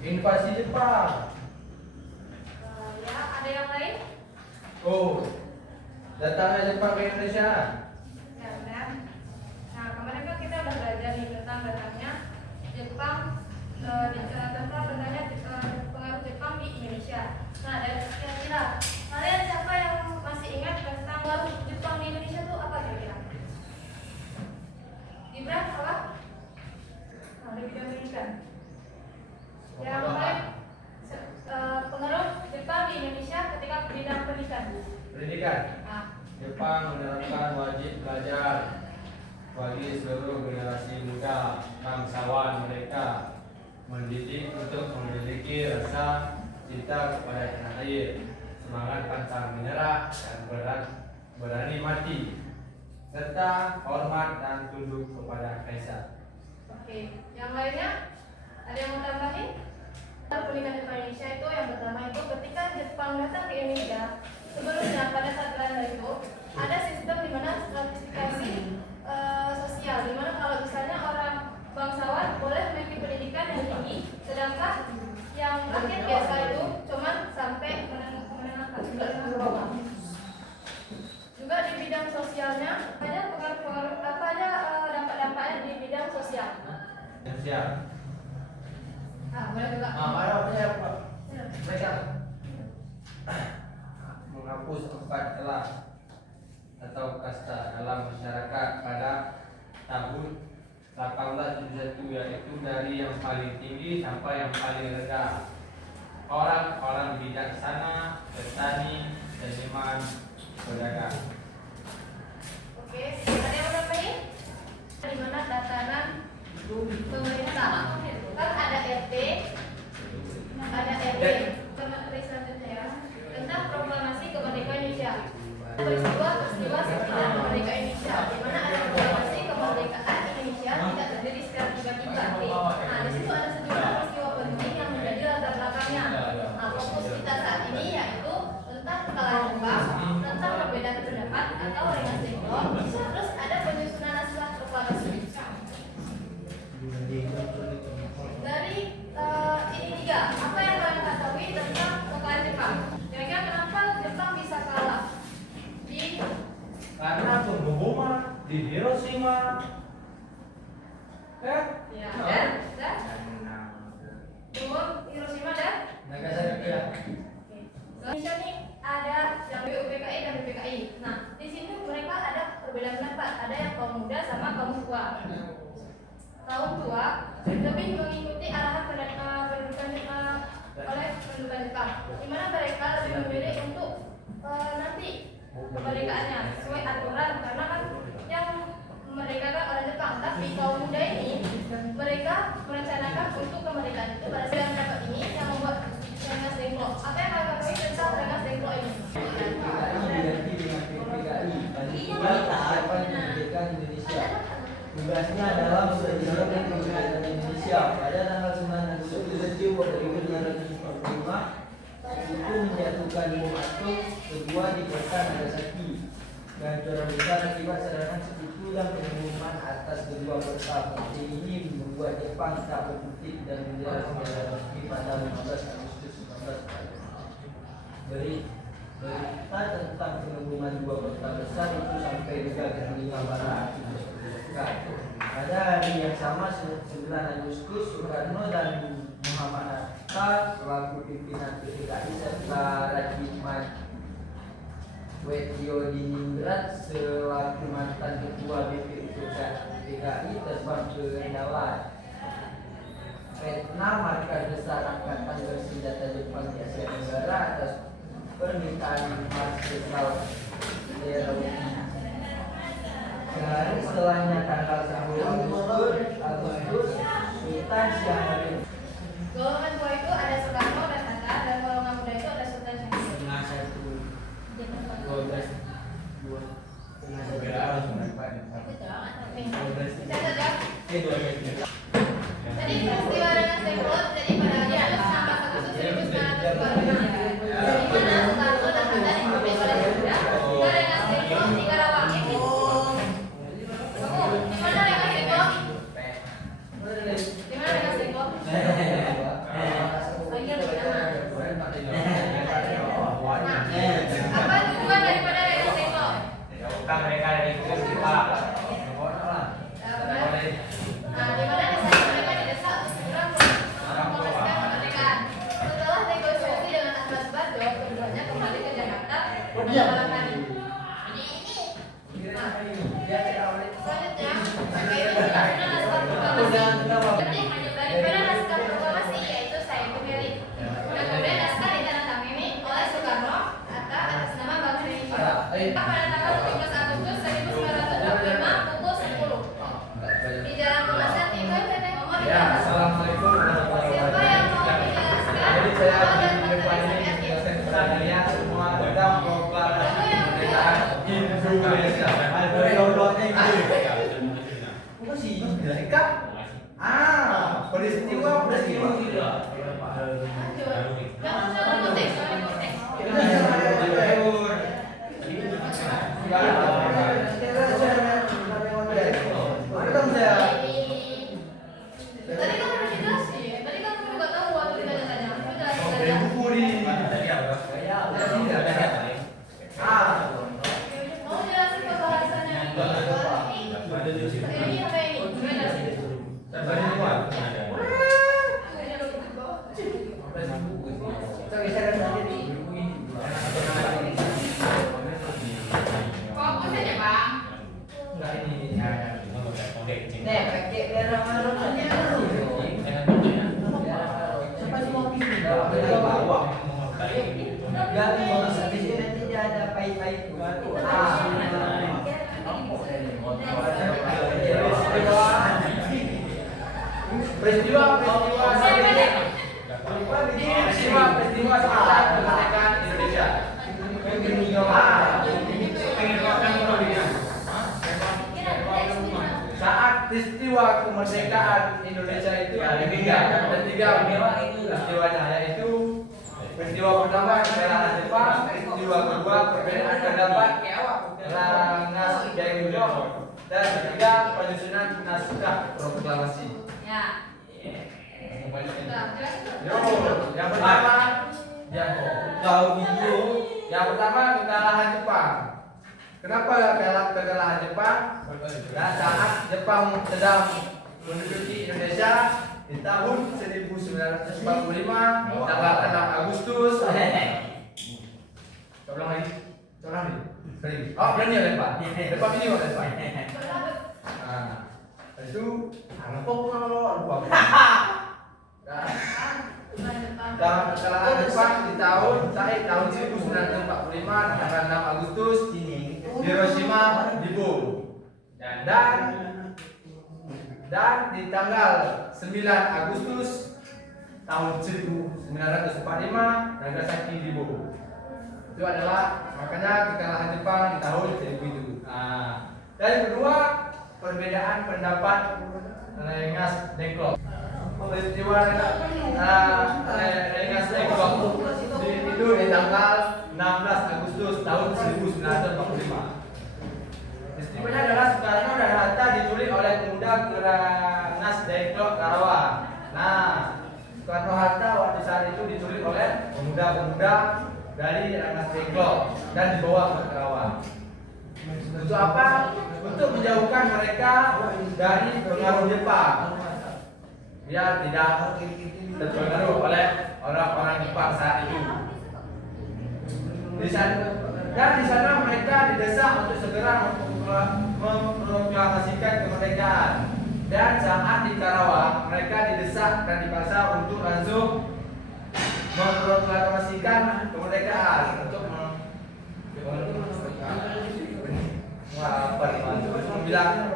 Invasi Jepang. Ya, ada yang lain? Oh, datangnya Jepang ke Indonesia. Ya, benar. Nah, kemarin kan kita udah belajar nih tentang datangnya Jepang, tentang benarnya pengaruh Jepang di Indonesia. Nah, dari kira-kira kalian siapa yang masih ingat tentang pengaruh Jepang di Indonesia itu apa kira-kira? Gibran, apa? Nah, di bidang pendidikan. Yang paling pengaruh Jepang di Indonesia ketika bidang pendidikan. Pendidikan. Nah, Jepang menerapkan wajib belajar bagi seluruh generasi muda bangsawan mereka, mendidik untuk memiliki rasa cinta kepada tanah air, semangat pantang menyerah dan berani mati, serta hormat dan tunduk kepada kaisar. oke, yang lainnya ada yang mau tambahin? Pendidikan Jepang Indonesia itu yang pertama itu ketika Jepang datang ke Indonesia, sebelumnya pada saat Belanda itu ada sistem di mana stratifikasi sosial, di mana kalau misalnya orang bangsawan boleh memiliki pendidikan yang tinggi, sedangkan yang rakyat biasa itu cuman sampai menengah ke bawah. Juga di bidang sosialnya ada pengaruh-pengaruh apa aja dampak-dampaknya di bidang sosial. Indonesia. Boleh juga. Mereka menghapus 4 kelas atau kasta dalam masyarakat pada tahun 1871, yaitu dari yang paling tinggi sampai yang paling rendah. Orang-orang bijaksana, petani, seniman, pedagang. Oke, ada yang mau nambahin? Di mana tatanan pemerintah kan ada RT, Kementerian selanjutnya ya, tentang proklamasi kemerdekaan Indonesia. Peristiwa sekitar kemerdekaan Indonesia, di mana ada proklamasi kemerdekaan Indonesia tidak terjadi secara tiba-tiba. Nah, di situ ada sejumlah peristiwa penting yang menjadi latar belakangnya. Nah, fokus kita saat ini yaitu tentang kekalahan Jepang, tentang perbedaan pendapat atau rengas dengklok, terus ada penyusunan naskah proklamasi. Dari ini tiga, apa yang kalian ketahui tentang kekalahan Jepang? Kira-kira kenapa Jepang bisa kalah? Karena pengeboman di Hiroshima. Ya, dan bom Hiroshima dan Nagasaki ya. Indonesia nih ada yang BUPKI dan BPKI. Nah, di sini mereka ada perbedaan pendapat. Ada yang kaum muda sama kaum tua. Kaum tua lebih mengikuti arahan pendudukan oleh pendudukan Jepang, di mana mereka lebih memilih untuk nanti kemerdekaannya sesuai aturan, karena kan yang memerdekakan oleh Jepang. Tapi kaum muda ini mereka merencanakan untuk kemerdekaan itu pada saat pendapat ini yang membuat rengas dengklok. Apa yang kalian ketahui tentang rengas dengklok ini? Diganti dengan PPKI. Panitia Tahapan Kemerdekaan Indonesia. Tugasnya adalah mensukseskan kemerdekaan Indonesia pada tanggal 9 Agustus 1945 itu menjatuhkan bom atom kedua di kota Nagasaki dan curah besar akibat serangan sekutu dan pengumuman atas kedua kota penting ini membuat Jepang tak berkutik dan menjelaskan negara resmi pada 15 Agustus 1945. Berita tentang pengumuman dua kota besar itu sampai juga ke telinga para aktivis pendidikan. Pada hari yang sama 9 Agustus, Soekarno dan Muhammad Hatta selaku pimpinan PPKI serta Rajimat Wetjodiningrat selaku mantan ketua PPKI terbang ke Dalat, Vietnam, markas besar angkatan bersenjata Jepang di Asia Tenggara atas permintaan Marshal Cherokee. Sehari setelahnya tanggal 10 Agustus, Sultan Syahrir. Golongan tua itu ada Soekarno dan Hatta, dan golongan muda itu ada Sultan Syahrir. Tengah 12. Jadi peristiwa rengas dengklok terjadi pada hari Agustus 1945. Di mana Soekarno dan Hatta dipimpin oleh Belanda dan rengas dengklok di Karawang. Kamu di mana rengas dengklok? Di mana rengas dengklok? peristiwa saat kemerdekaan Indonesia. Saat peristiwa kemerdekaan Indonesia itu ada tiga peristiwanya, yaitu peristiwa pertama kekalahan Jepang, peristiwa kedua perbedaan pendapat Rangas Jayudong, dan ketiga penyusunan naskah proklamasi. Ya. Yo, yang pertama, yang pertama kekalahan Jepang. Kenapa kekalahan Jepang? Dan saat Jepang sedang menduduki Indonesia di tahun 1945 tanggal 6 Agustus. Coba lagi. Oh, berani ya lempar. Lempar ini mau lempar. Nah, itu apa pun lo lupa. Dalam kekalahan Jepang di tahun 1945 tanggal 6 Agustus Hiroshima dibom. Dan di tanggal 9 Agustus tahun 1945 Nagasaki dibom. Itu adalah makanya kekalahan Jepang di tahun 1000 itu. Nah, dan kedua perbedaan pendapat Rengas Dengklok. Peristiwa Rengas Dengklok itu di tanggal 16 Agustus tahun 1945. Peristiwanya adalah Soekarno dan Hatta diculik oleh pemuda Rengas Dengklok Karawang. Nah, Soekarno Hatta waktu saat itu diculik oleh pemuda-pemuda dari Rengas Dengklok dan dibawa ke Karawang. Untuk apa? Untuk menjauhkan mereka dari pengaruh Jepang, biar tidak terpengaruh oleh orang-orang Jepang saat itu. Di sana mereka didesak untuk segera memproklamasikan kemerdekaan. Dan saat di Karawang mereka didesak dan dipaksa untuk langsung memproklamasikan kemerdekaan untuk membilang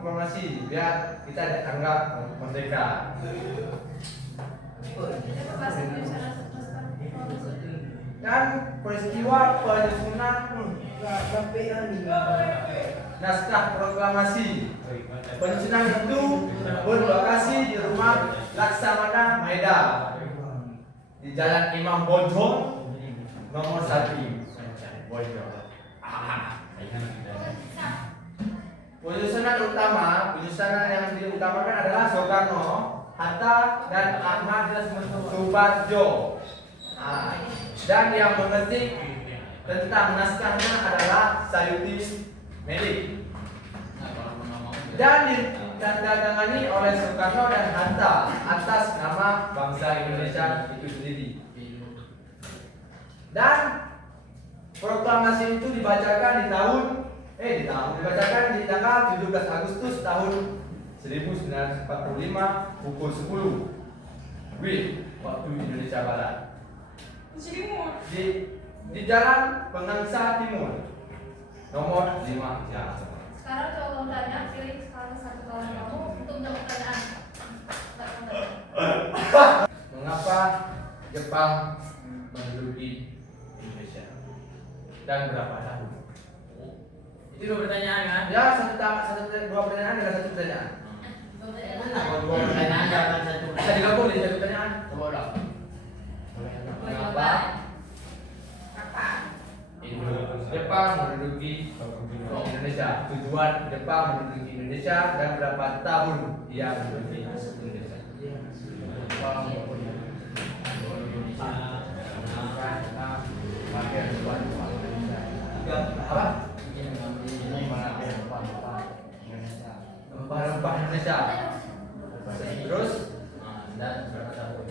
proklamasi biar kita dianggap merdeka. Dan peristiwa penyusunan naskah proklamasi. Penyusunan itu berlokasi di rumah Laksamana Maeda di Jalan Imam Bonjol nomor 1 Bonjol. Penyusunan yang diutamakan adalah Soekarno, Hatta, dan Ahmad Subarjo. Dan yang mengetik tentang naskahnya adalah Sayuti Medik. Dan ditandatangani oleh Soekarno dan Hatta atas nama bangsa Indonesia itu sendiri. Dan proklamasi itu dibacakan dibacakan di tanggal 17 Agustus tahun 1945 pukul 10 waktu Indonesia Barat. Di Jalan Pengangsa Timur nomor 5 ya. Sekarang coba kamu tanya, pilih salah satu kawan kamu untuk menjawab pertanyaan. Mengapa Jepang menduduki Indonesia dan berapa tahun? Itu dua pertanyaan kan? Ya, dua pertanyaan dengan satu pertanyaan. Kenapa dua pertanyaan dalam satu? Bisa digabung di satu pertanyaan. Coba dong. Mengapa Jepang menduduki Indonesia? Tujuan Jepang menduduki Indonesia dan berapa tahun dia menduduki Indonesia? Apa? Rempah-rempah Indonesia. Terus dan berapa tahun?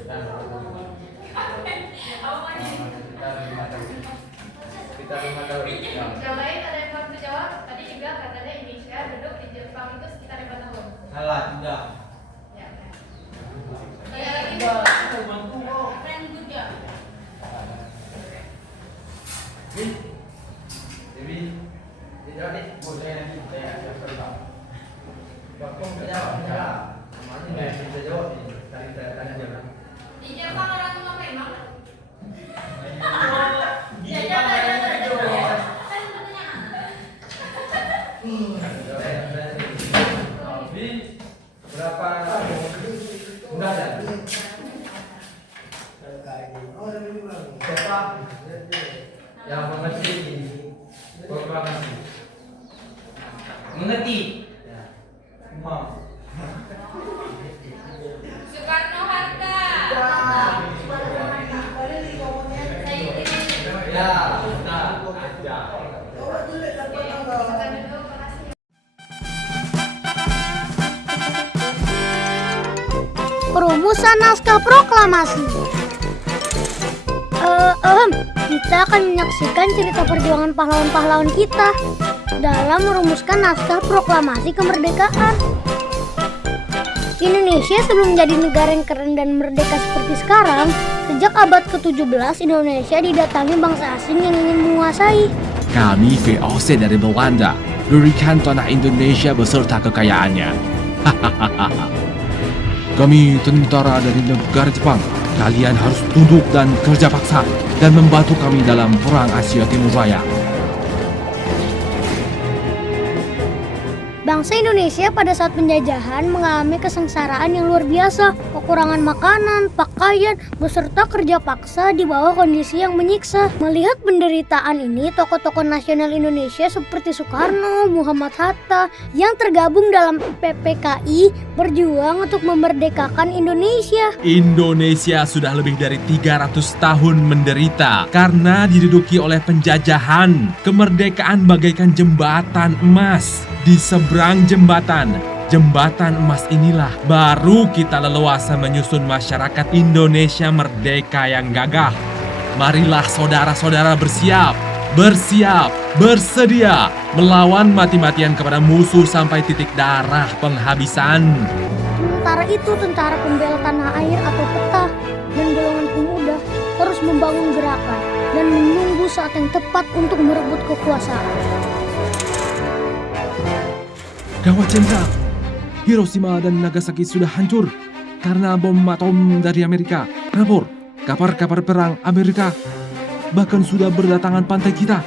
Kita 5 tahun. Yang lain ada yang mau jawab? Tadi juga katanya Indonesia duduk di Jepang itu sekitar 5 tahun. Salah, tidak. Ya. Saya lagi Bantu kok. keren juga. Dewi, jawab nih. Saya nanti saya pertama. Menyala. Namanya bisa jawab nih. Tanya jawab. Di Jepang orang tua memang. Di Jepang ada yang gitu. Di berapa enggak ada? Siapa yang mengerti proklamasi? Mengerti. Ya. Soekarno Hatta. Ya, sudah ada. Perumusan naskah proklamasi. Kita akan menyaksikan cerita perjuangan pahlawan-pahlawan kita dalam merumuskan naskah proklamasi kemerdekaan. Indonesia sebelum menjadi negara yang keren dan merdeka seperti sekarang, sejak abad ke-17 Indonesia didatangi bangsa asing yang ingin menguasai. Kami VOC dari Belanda, berikan tanah Indonesia beserta kekayaannya. Kami tentara dari negara Jepang. Kalian harus tunduk dan kerja paksa dan membantu kami dalam perang Asia Timur Raya. Bangsa Indonesia pada saat penjajahan mengalami kesengsaraan yang luar biasa, kekurangan makanan, pakaian, beserta kerja paksa di bawah kondisi yang menyiksa. Melihat penderitaan ini, tokoh-tokoh nasional Indonesia seperti Soekarno, Muhammad Hatta yang tergabung dalam PPKI berjuang untuk memerdekakan Indonesia. Indonesia sudah lebih dari 300 tahun menderita karena diduduki oleh penjajahan. Kemerdekaan bagaikan jembatan emas. Di seberang jembatan emas inilah baru kita leluasa menyusun masyarakat Indonesia merdeka yang gagah. Marilah saudara-saudara bersedia melawan mati-matian kepada musuh sampai titik darah penghabisan. Sementara itu, tentara pembela tanah air atau PETA dan golongan pemuda terus membangun gerakan dan menunggu saat yang tepat untuk merebut kekuasaan. Gawat jenderal, Hiroshima dan Nagasaki sudah hancur karena bom atom dari Amerika. Rapor, kapal-kapal perang Amerika bahkan sudah berdatangan pantai kita.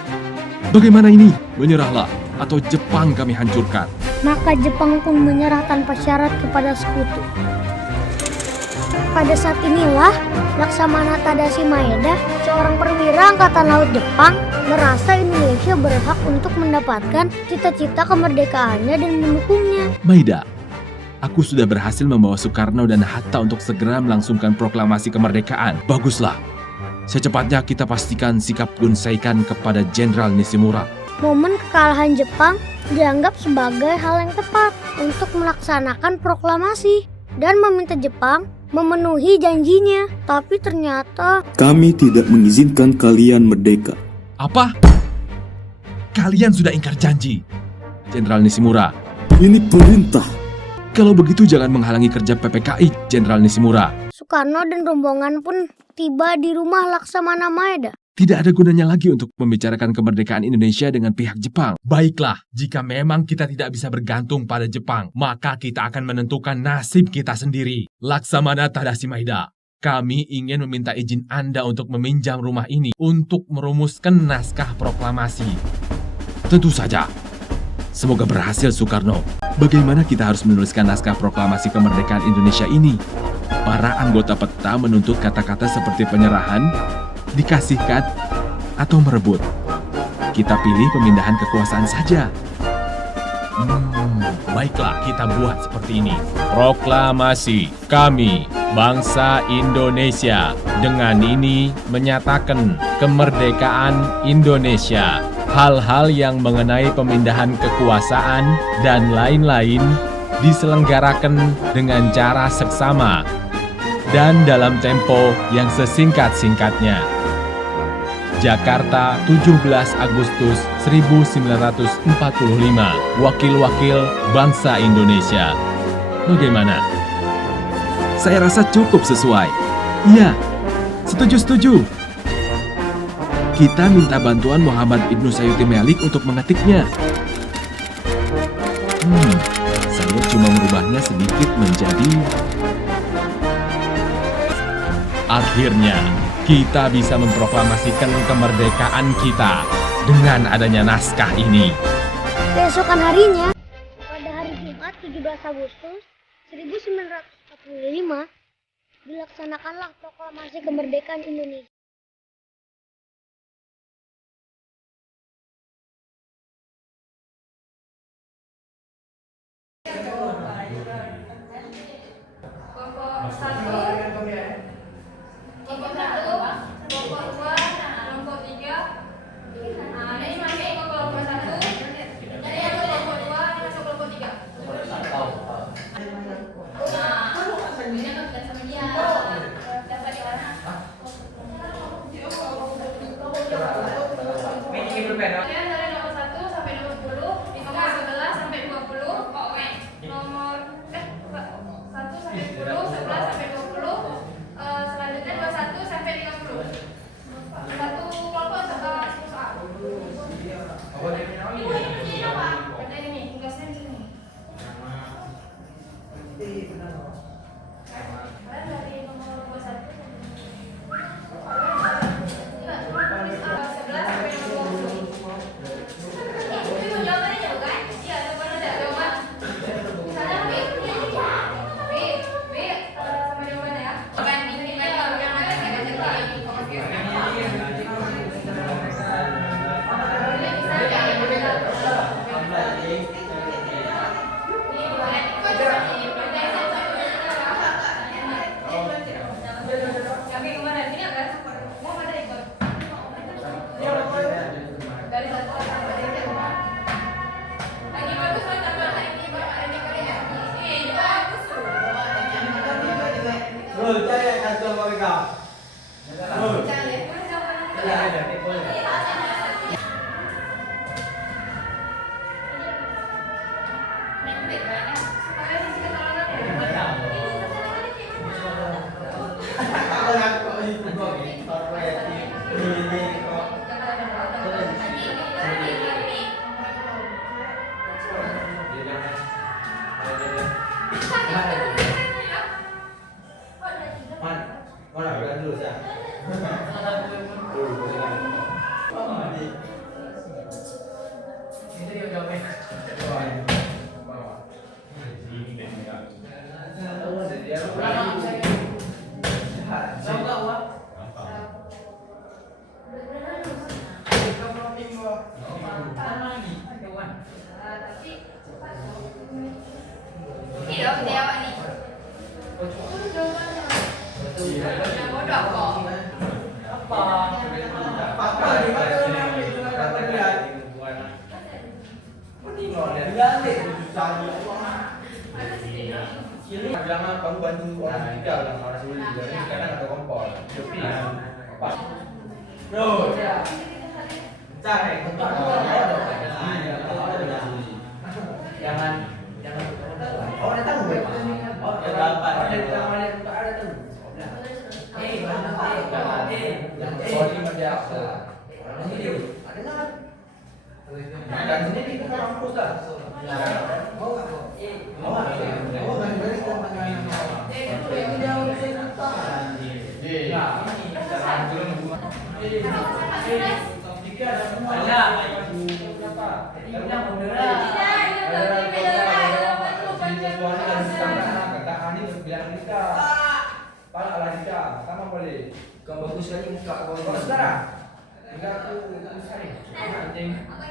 Bagaimana ini? Menyerahlah atau Jepang kami hancurkan. Maka Jepang pun menyerah tanpa syarat kepada sekutu. Pada saat inilah Laksamana Tadashi Maeda, seorang perwira Angkatan Laut Jepang, merasa Indonesia berhak untuk mendapatkan cita-cita kemerdekaannya dan mendukungnya. Maeda, aku sudah berhasil membawa Soekarno dan Hatta untuk segera melangsungkan proklamasi kemerdekaan. Baguslah. Secepatnya kita pastikan sikap Gun Seikan kepada Jenderal Nishimura. Momen kekalahan Jepang dianggap sebagai hal yang tepat untuk melaksanakan proklamasi dan meminta Jepang memenuhi janjinya. Tapi ternyata kami tidak mengizinkan kalian merdeka. Apa? Kalian sudah ingkar janji, Jenderal Nishimura. Ini perintah. Kalau begitu jangan menghalangi kerja PPKI, Jenderal Nishimura. Soekarno dan rombongan pun tiba di rumah Laksamana Maeda. Tidak ada gunanya lagi untuk membicarakan kemerdekaan Indonesia dengan pihak Jepang. Baiklah, jika memang kita tidak bisa bergantung pada Jepang, maka kita akan menentukan nasib kita sendiri. Laksamana Tadashi Maeda, kami ingin meminta izin Anda untuk meminjam rumah ini untuk merumuskan naskah proklamasi. Tentu saja. Semoga berhasil, Soekarno. Bagaimana kita harus menuliskan naskah proklamasi kemerdekaan Indonesia ini? Para anggota PETA menuntut kata-kata seperti penyerahan, dikasihkan, atau merebut. Kita pilih pemindahan kekuasaan saja. Baiklah, kita buat seperti ini. Proklamasi kami, bangsa Indonesia, dengan ini menyatakan kemerdekaan Indonesia. Hal-hal yang mengenai pemindahan kekuasaan dan lain-lain diselenggarakan dengan cara seksama dan dalam tempo yang sesingkat-singkatnya. Jakarta, 17 Agustus 1945. Wakil-wakil bangsa Indonesia. Bagaimana? Saya rasa cukup sesuai. Iya, setuju. Kita minta bantuan Muhammad Ibnu Sayuti Melik untuk mengetiknya. Saya cuma hanya sedikit menjadi. Akhirnya, kita bisa memproklamasikan kemerdekaan kita dengan adanya naskah ini. Keesokan harinya, pada hari Jumat 17 Agustus 1945, dilaksanakanlah proklamasi kemerdekaan Indonesia. Kelompok 1, kelompok 2, kelompok 3. Nah, ini masuk ke kelompok 1. Jadi yang kelompok 2 ini masuk kelompok 3. Nah, ini kan sudah sama dia. Dapat di mana? Kemudian dari nomor 1 sampai nomor 10, nomor 11 sampai 20, nomor 1 sampai 10, 11 sampai 20, selanjutnya 21 sampai 50. Satu kelompok sampai 10 soal. Ini apa? Ada ini, tugasnya di sini. Kalian dari nomor 21 tulis 11 sampai nomor 20. Ini mau jawabannya jauh kan? Iya, jawabannya ada jawaban. Misalnya B sama jawabannya ya. Jawaban ini yang ada saya baca Ini dong jawab nih. Yang bodoh kok. Jangan kamu bantu orang ketiga bilang orang sulit jadi kadang atau kompor. Bro. Cari. Jangan oh ada tahu ya? Oh ya dapat. Ada tahu. Sorry menjawab. Ada nggak? Dan sini kita kampus lah. Mau nggak? Mau Kau bagus sekali muka kau. Kau sekarang? Tinggal aku cari. Anjing. Aman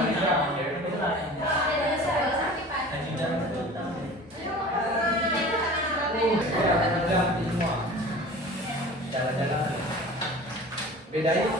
nih. Jalan-jalan. Bedain